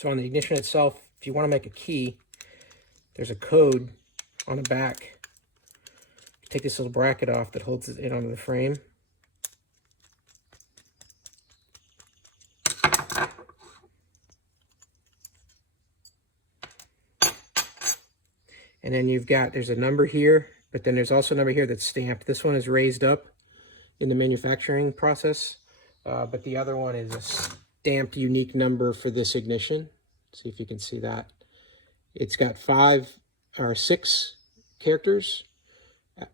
So on the ignition itself, if you want to make a key, there's a code on the back. Take this little bracket off that holds it onto the frame. And then there's a number here, but then there's also a number here that's stamped. This one is raised up in the manufacturing process, but the other one is a stamped unique number for this ignition. See if you can see that. It's got 6 characters,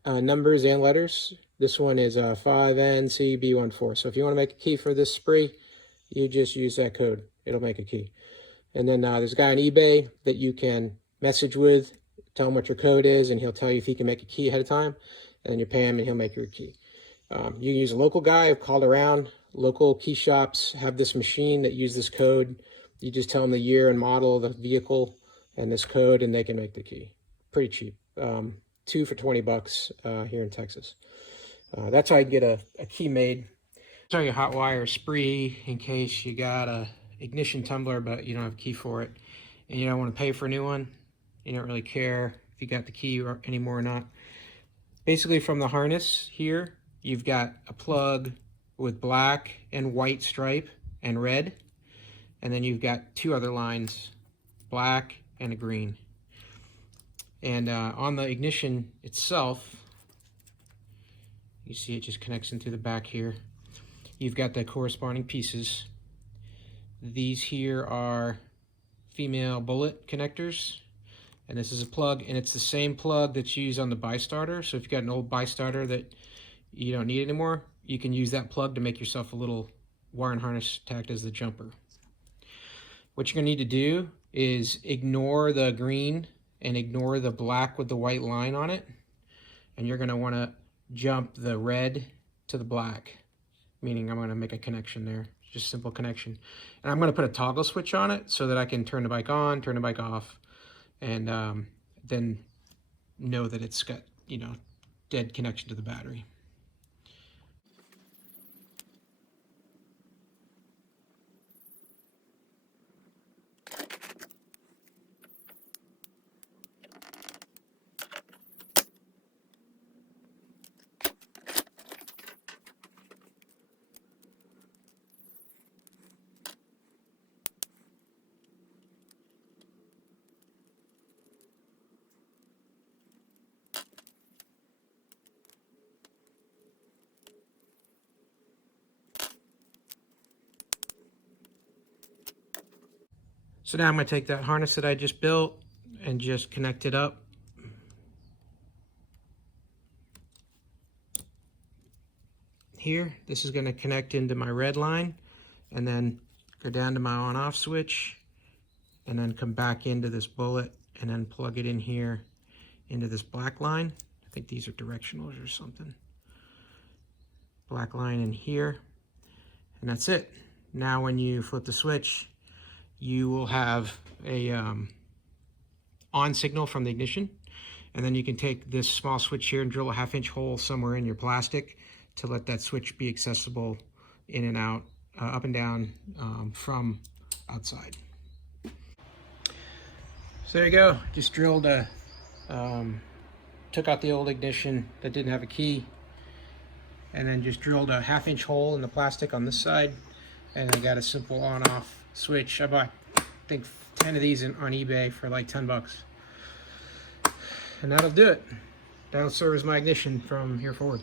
numbers and letters. This one is 5NCB14. So if you want to make a key for this spree, you just use that code. It'll make a key. And then there's a guy on eBay that you can message with, tell him what your code is, and he'll tell you if he can make a key ahead of time. And then you pay him and he'll make your key. You can use a local guy. I've called around. Local key shops have this machine that use this code. You just tell them the year and model of the vehicle and this code, and they can make the key. Pretty cheap. 2 for $20 here in Texas. That's how I get a key made. Show you a Hotwire spree in case you got a ignition tumbler but you don't have a key for it and you don't want to pay for a new one. You don't really care if you got the key anymore or not. Basically, from the harness here, you've got a plug with black and white stripe and red, and then you've got 2 other lines, black and a green. And on the ignition itself, you see it just connects into the back here. You've got the corresponding pieces. These here are female bullet connectors, and this is a plug, and it's the same plug that's used on the bi-starter. So if you've got an old bi-starter that you don't need anymore, you can use that plug to make yourself a little wire and harness to act as the jumper. What you're going to need to do is ignore the green and ignore the black with the white line on it, and you're going to want to jump the red to the black, meaning I'm going to make a connection there, just simple connection. And I'm going to put a toggle switch on it so that I can turn the bike on, turn the bike off, and then know that it's got, dead connection to the battery. So now I'm going to take that harness that I just built and just connect it up. Here, this is going to connect into my red line and then go down to my on-off switch and then come back into this bullet and then plug it in here into this black line. I think these are directionals or something. Black line in here, and that's it. Now when you flip the switch, you will have a on signal from the ignition, and then you can take this small switch here and drill a 1/2-inch hole somewhere in your plastic to let that switch be accessible in and out, up and down from outside. So there you go. Just drilled took out the old ignition that didn't have a key, and then just drilled a 1/2-inch hole in the plastic on this side, and I got a simple on-off switch. I bought, I think, 10 of these on eBay for like $10. And that'll do it. That'll serve as my ignition from here forward.